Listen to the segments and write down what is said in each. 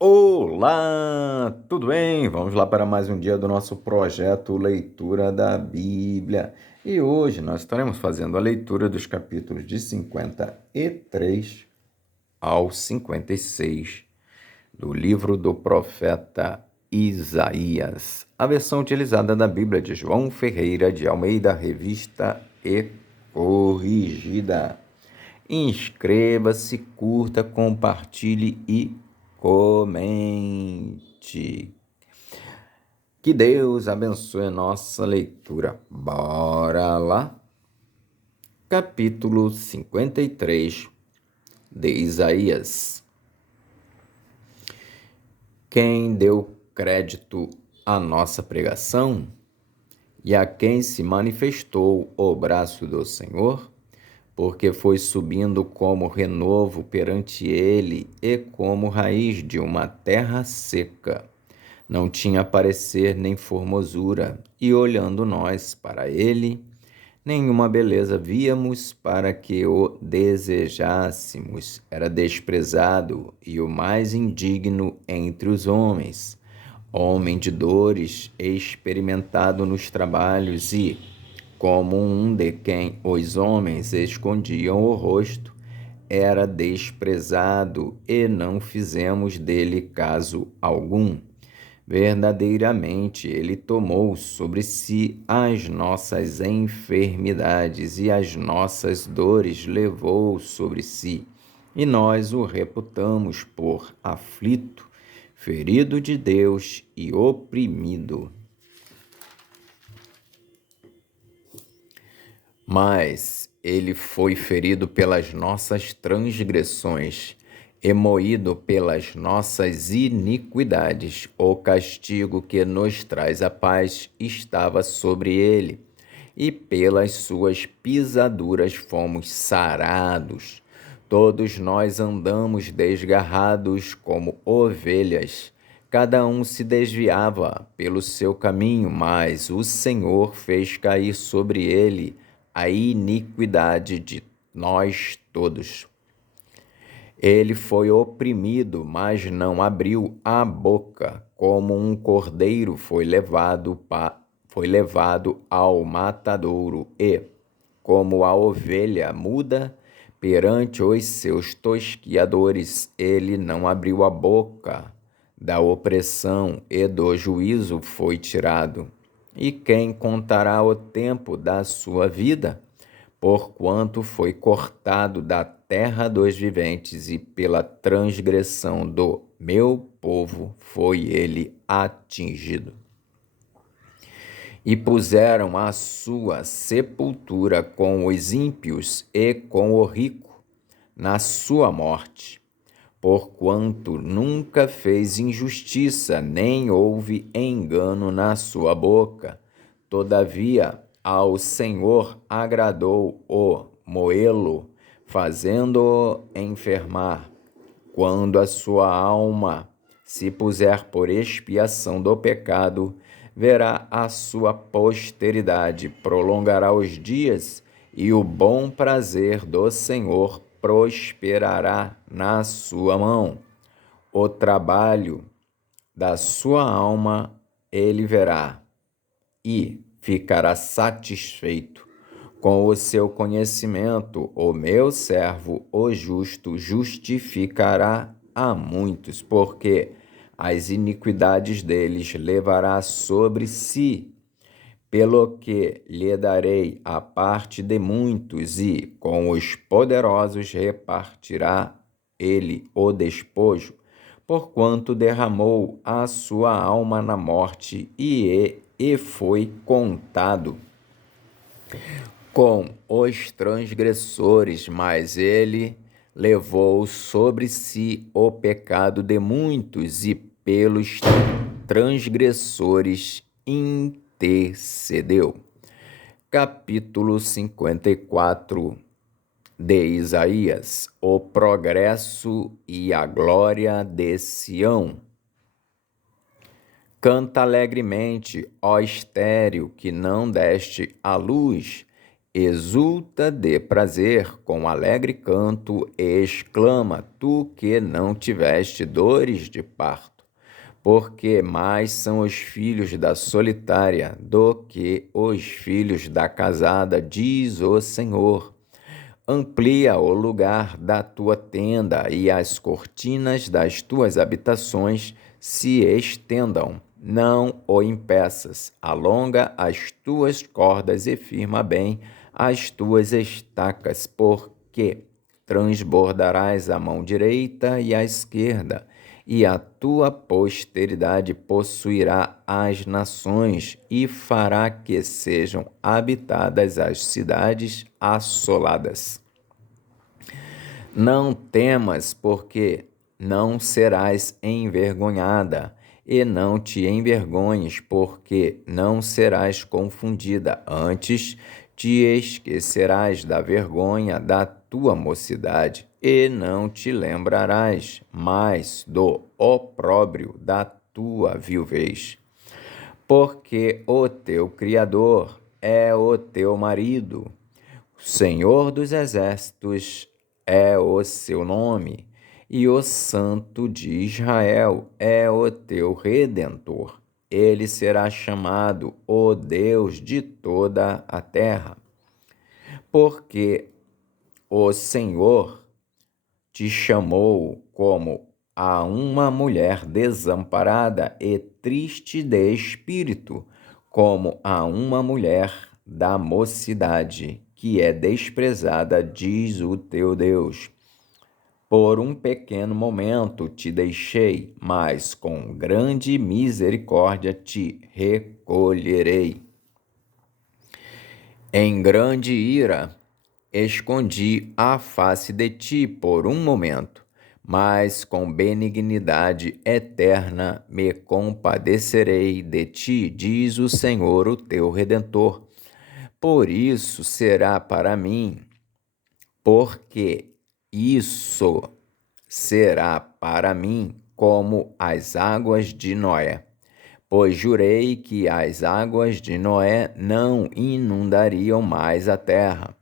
Olá, tudo bem? Vamos lá para mais um dia do nosso projeto Leitura da Bíblia. E hoje nós estaremos fazendo a leitura dos capítulos de 53 ao 56 do livro do profeta Isaías, a versão utilizada da Bíblia de João Ferreira de Almeida, revista e corrigida. Inscreva-se, curta, compartilhe e comente. Que Deus abençoe a nossa leitura. Bora lá? Capítulo 53 de Isaías. Quem deu crédito à nossa pregação e a quem se manifestou o braço do Senhor? Porque foi subindo como renovo perante ele e como raiz de uma terra seca. Não tinha parecer nem formosura, e olhando nós para ele, nenhuma beleza víamos para que o desejássemos. Era desprezado e o mais indigno entre os homens, homem de dores, experimentado nos trabalhos e, como um de quem os homens escondiam o rosto, era desprezado e não fizemos dele caso algum. Verdadeiramente, ele tomou sobre si as nossas enfermidades e as nossas dores levou sobre si. E nós o reputamos por aflito, ferido de Deus e oprimido. Mas ele foi ferido pelas nossas transgressões e moído pelas nossas iniquidades. O castigo que nos traz a paz estava sobre ele, e pelas suas pisaduras fomos sarados. Todos nós andamos desgarrados como ovelhas. Cada um se desviava pelo seu caminho, mas o Senhor fez cair sobre ele a iniquidade de nós todos. Ele foi oprimido, mas não abriu a boca, como um cordeiro foi levado ao matadouro e, como a ovelha muda perante os seus tosquiadores, ele não abriu a boca. Da opressão e do juízo foi tirado. E quem contará o tempo da sua vida? Porquanto foi cortado da terra dos viventes, e pela transgressão do meu povo foi ele atingido. E puseram a sua sepultura com os ímpios e com o rico na sua morte, porquanto nunca fez injustiça, nem houve engano na sua boca. Todavia, ao Senhor agradou o moê-lo, fazendo-o enfermar. Quando a sua alma se puser por expiação do pecado, verá a sua posteridade, prolongará os dias, e o bom prazer do Senhor prosperará na sua mão. O trabalho da sua alma ele verá e ficará satisfeito. Com o seu conhecimento, o meu servo, o justo, justificará a muitos, porque as iniquidades deles levará sobre si, pelo que lhe darei a parte de muitos, e com os poderosos repartirá ele o despojo, porquanto derramou a sua alma na morte e foi contado com os transgressores, mas ele levou sobre si o pecado de muitos e pelos transgressores intercedeu. Capítulo 54 de Isaías: o progresso e a glória de Sião. Canta alegremente, ó estéril, que não deste à luz, Exulta de prazer, com alegre canto, exclama, tu que não tiveste dores de parto, porque mais são os filhos da solitária do que os filhos da casada, diz o Senhor. Amplia o lugar da tua tenda e as cortinas das tuas habitações se estendam. Não o impeças, alonga as tuas cordas e firma bem as tuas estacas, porque transbordarás a mão direita e a esquerda, e a tua posteridade possuirá as nações e fará que sejam habitadas as cidades assoladas. Não temas, porque não serás envergonhada, e não te envergonhes, porque não serás confundida. Antes te esquecerás da vergonha da tua mocidade, e não te lembrarás mais do opróbrio da tua viuvez. Porque o teu Criador é o teu marido, o Senhor dos Exércitos é o seu nome, e o Santo de Israel é o teu Redentor. Ele será chamado o Deus de toda a terra, porque o Senhor te chamou como a uma mulher desamparada e triste de espírito, como a uma mulher da mocidade, que é desprezada, diz o teu Deus. Por um pequeno momento te deixei, mas com grande misericórdia te recolherei. Em grande ira, escondi a face de ti por um momento, mas com benignidade eterna me compadecerei de ti, diz o Senhor, o teu Redentor. Por isso será para mim, porque isso será para mim como as águas de Noé. Pois jurei que as águas de Noé não inundariam mais a terra.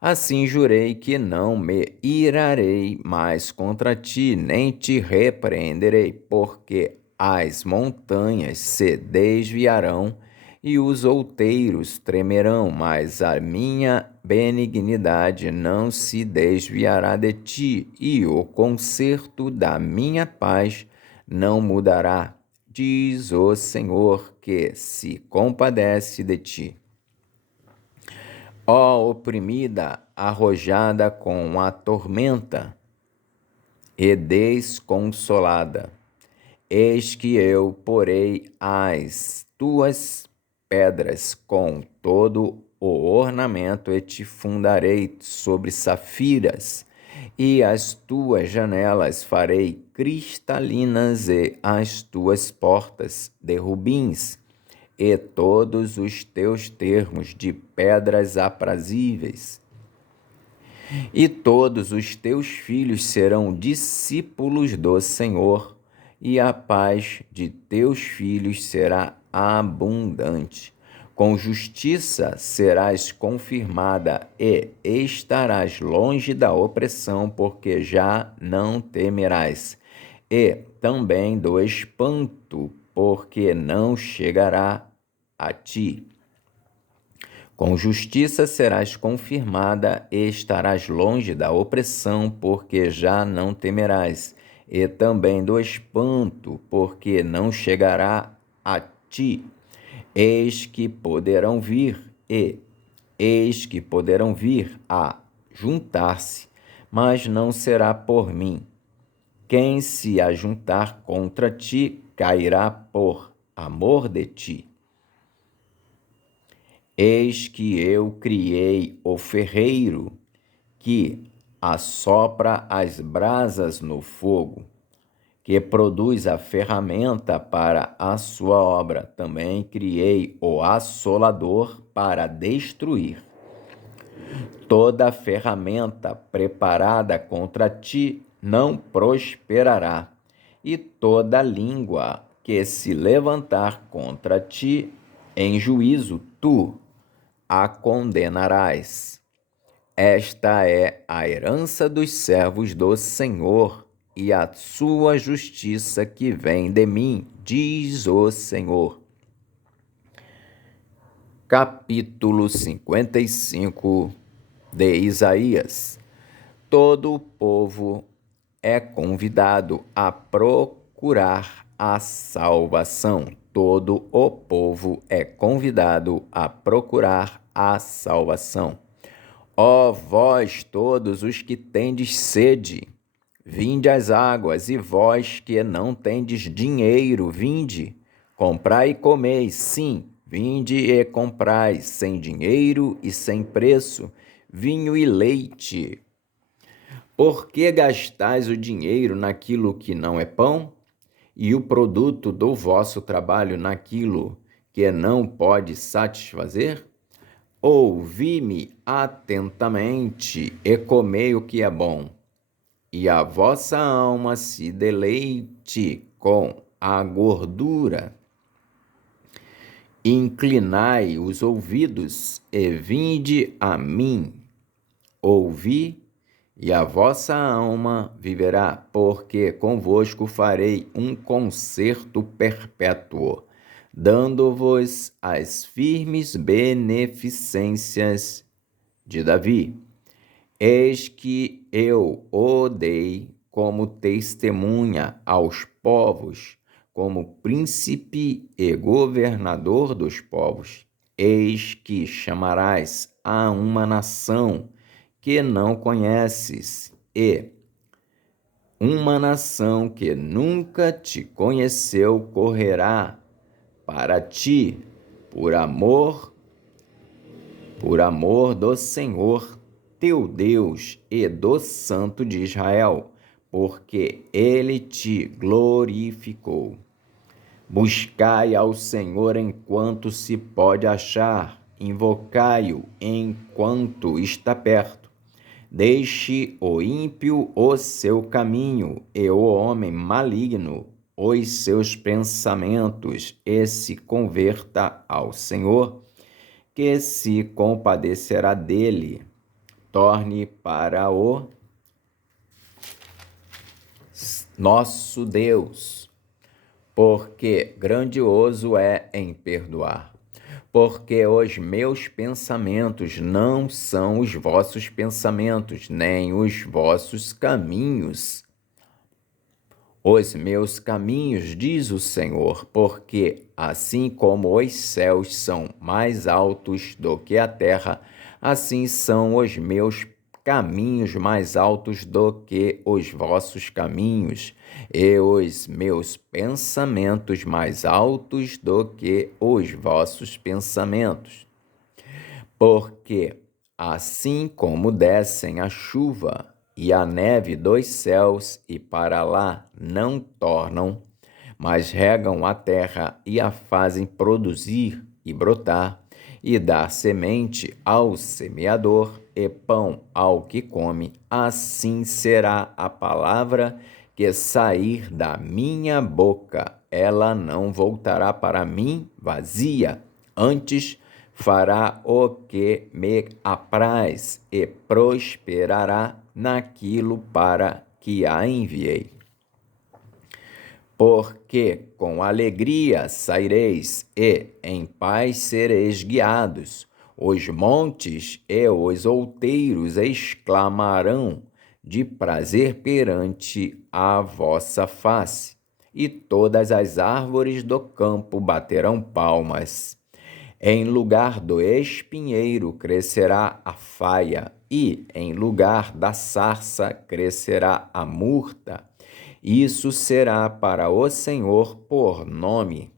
Assim jurei que não me irarei mais contra ti, nem te repreenderei, porque as montanhas se desviarão e os outeiros tremerão, mas a minha benignidade não se desviará de ti, e o conserto da minha paz não mudará, diz o Senhor, que se compadece de ti. Ó oprimida, arrojada com a tormenta e desconsolada, eis que eu porei as tuas pedras com todo o ornamento e te fundarei sobre safiras, e as tuas janelas farei cristalinas e as tuas portas de rubins, e todos os teus termos de pedras aprazíveis. E todos os teus filhos serão discípulos do Senhor, e a paz de teus filhos será abundante. Com justiça serás confirmada e estarás longe da opressão, porque já não temerás, e também do espanto, porque não chegará a ti. Com justiça serás confirmada e estarás longe da opressão, porque já não temerás, e também do espanto, porque não chegará a ti. Eis que poderão vir a juntar-se, mas não será por mim. Quem se ajuntar contra ti cairá por amor de ti. Eis que eu criei o ferreiro, que assopra as brasas no fogo, que produz a ferramenta para a sua obra. Também criei o assolador para destruir. Toda ferramenta preparada contra ti não prosperará, e toda língua que se levantar contra ti em juízo tu a condenarás. Esta é a herança dos servos do Senhor e a sua justiça que vem de mim, diz o Senhor. Capítulo 55 de Isaías. Todo o povo é convidado a procurar a salvação. Todo o povo é convidado a procurar a salvação. Ó vós todos os que tendes sede, vinde às águas, e vós que não tendes dinheiro, vinde, comprai e comeis, sim, vinde e comprai, sem dinheiro e sem preço, vinho e leite. Por que gastais o dinheiro naquilo que não é pão, e o produto do vosso trabalho naquilo que não pode satisfazer? Ouvi-me atentamente e comei o que é bom, e a vossa alma se deleite com a gordura. Inclinai os ouvidos e vinde a mim. Ouvi, e a vossa alma viverá, porque convosco farei um concerto perpétuo, dando-vos as firmes beneficências de Davi. Eis que eu o dei como testemunha aos povos, como príncipe e governador dos povos. Eis que chamarás a uma nação que não conheces, e uma nação que nunca te conheceu correrá para ti por amor do Senhor teu Deus e do Santo de Israel, porque ele te glorificou. Buscai ao Senhor enquanto se pode achar, invocai-o enquanto está perto. Deixe o ímpio o seu caminho, e o homem maligno os seus pensamentos, e se converta ao Senhor, que se compadecerá dele. Torne para o nosso Deus, porque grandioso é em perdoar. Porque os meus pensamentos não são os vossos pensamentos, nem os vossos caminhos os meus caminhos, diz o Senhor, porque assim como os céus são mais altos do que a terra, assim são os meus caminhos mais altos do que os vossos caminhos, e os meus pensamentos mais altos do que os vossos pensamentos. Porque assim como descem a chuva e a neve dos céus, e para lá não tornam, mas regam a terra e a fazem produzir e brotar, e dar semente ao semeador e pão ao que come, assim será a palavra que sair da minha boca. Ela não voltará para mim vazia, antes fará o que me apraz e prosperará naquilo para que a enviei. Porque com alegria saireis e em paz sereis guiados. Os montes e os outeiros exclamarão de prazer perante a vossa face, e todas as árvores do campo baterão palmas. Em lugar do espinheiro crescerá a faia, e em lugar da sarça crescerá a murta. Isso será para o Senhor por nome,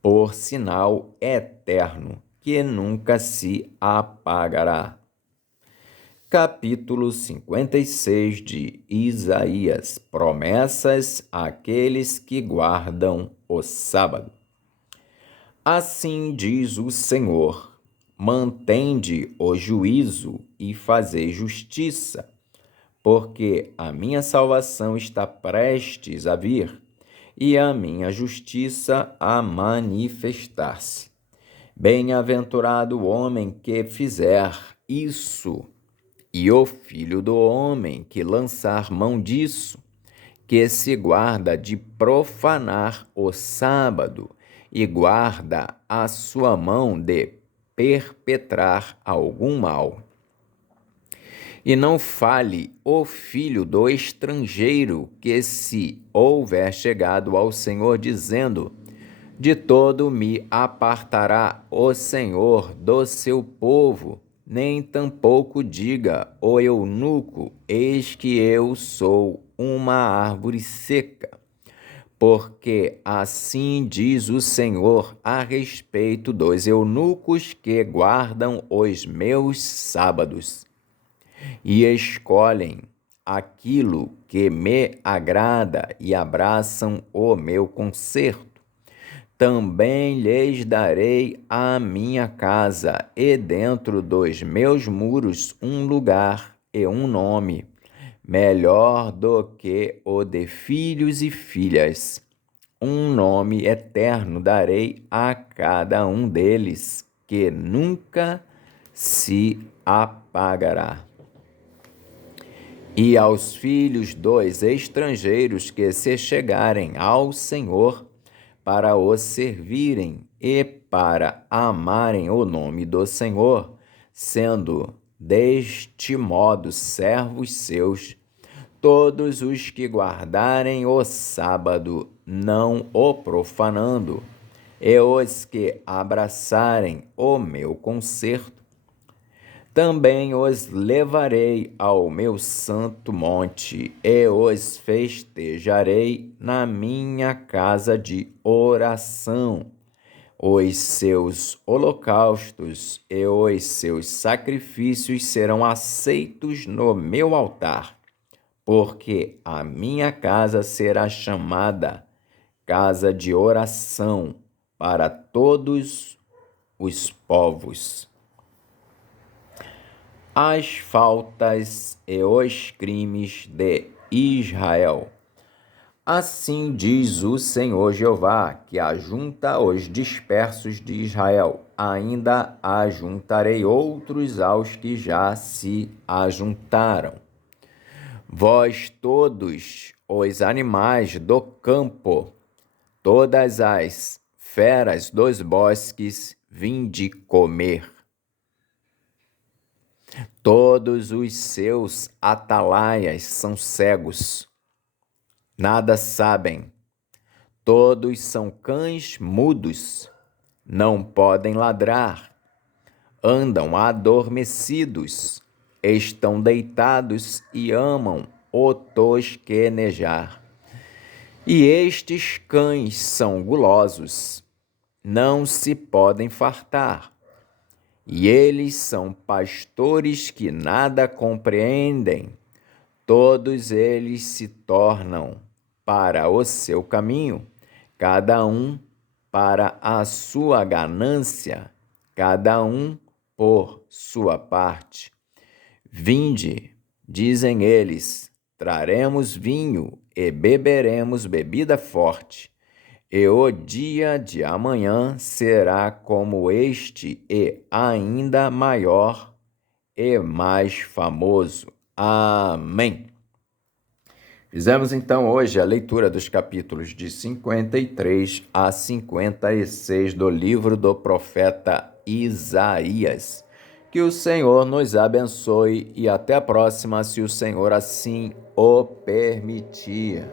por sinal eterno, que nunca se apagará. Capítulo 56 de Isaías. Promessas àqueles que guardam o sábado. Assim diz o Senhor: mantende o juízo e fazei justiça, porque a minha salvação está prestes a vir, e a minha justiça a manifestar-se. Bem-aventurado o homem que fizer isso, e o filho do homem que lançar mão disso, que se guarda de profanar o sábado e guarda a sua mão de perpetrar algum mal. E não fale o filho do estrangeiro que se houver chegado ao Senhor, dizendo: de todo me apartará o Senhor do seu povo, nem tampouco diga o eunuco: eis que eu sou uma árvore seca. Porque assim diz o Senhor a respeito dos eunucos que guardam os meus sábados e escolhem aquilo que me agrada e abraçam o meu concerto. Também lhes darei a minha casa e dentro dos meus muros um lugar e um nome, melhor do que o de filhos e filhas. Um nome eterno darei a cada um deles, que nunca se apagará. E aos filhos dos estrangeiros que se chegarem ao Senhor para o servirem e para amarem o nome do Senhor, sendo deste modo servos seus, todos os que guardarem o sábado, não o profanando, e os que abraçarem o meu concerto, também os levarei ao meu santo monte e os festejarei na minha casa de oração. Os seus holocaustos e os seus sacrifícios serão aceitos no meu altar, porque a minha casa será chamada casa de oração para todos os povos. As faltas e os crimes de Israel. Assim diz o Senhor Jeová, que ajunta os dispersos de Israel. Ainda ajuntarei outros aos que já se ajuntaram. Vós todos os animais do campo, todas as feras dos bosques, vinde comer. Todos os seus atalaias são cegos, nada sabem. Todos são cães mudos, não podem ladrar. Andam adormecidos, estão deitados e amam o tosquenejar. E estes cães são gulosos, não se podem fartar. E eles são pastores que nada compreendem. Todos eles se tornam para o seu caminho, cada um para a sua ganância, cada um por sua parte. Vinde, dizem eles, traremos vinho e beberemos bebida forte. E o dia de amanhã será como este e ainda maior e mais famoso. Amém. Fizemos então hoje a leitura dos capítulos de 53 a 56 do livro do profeta Isaías. Que o Senhor nos abençoe e até a próxima, se o Senhor assim o permitir.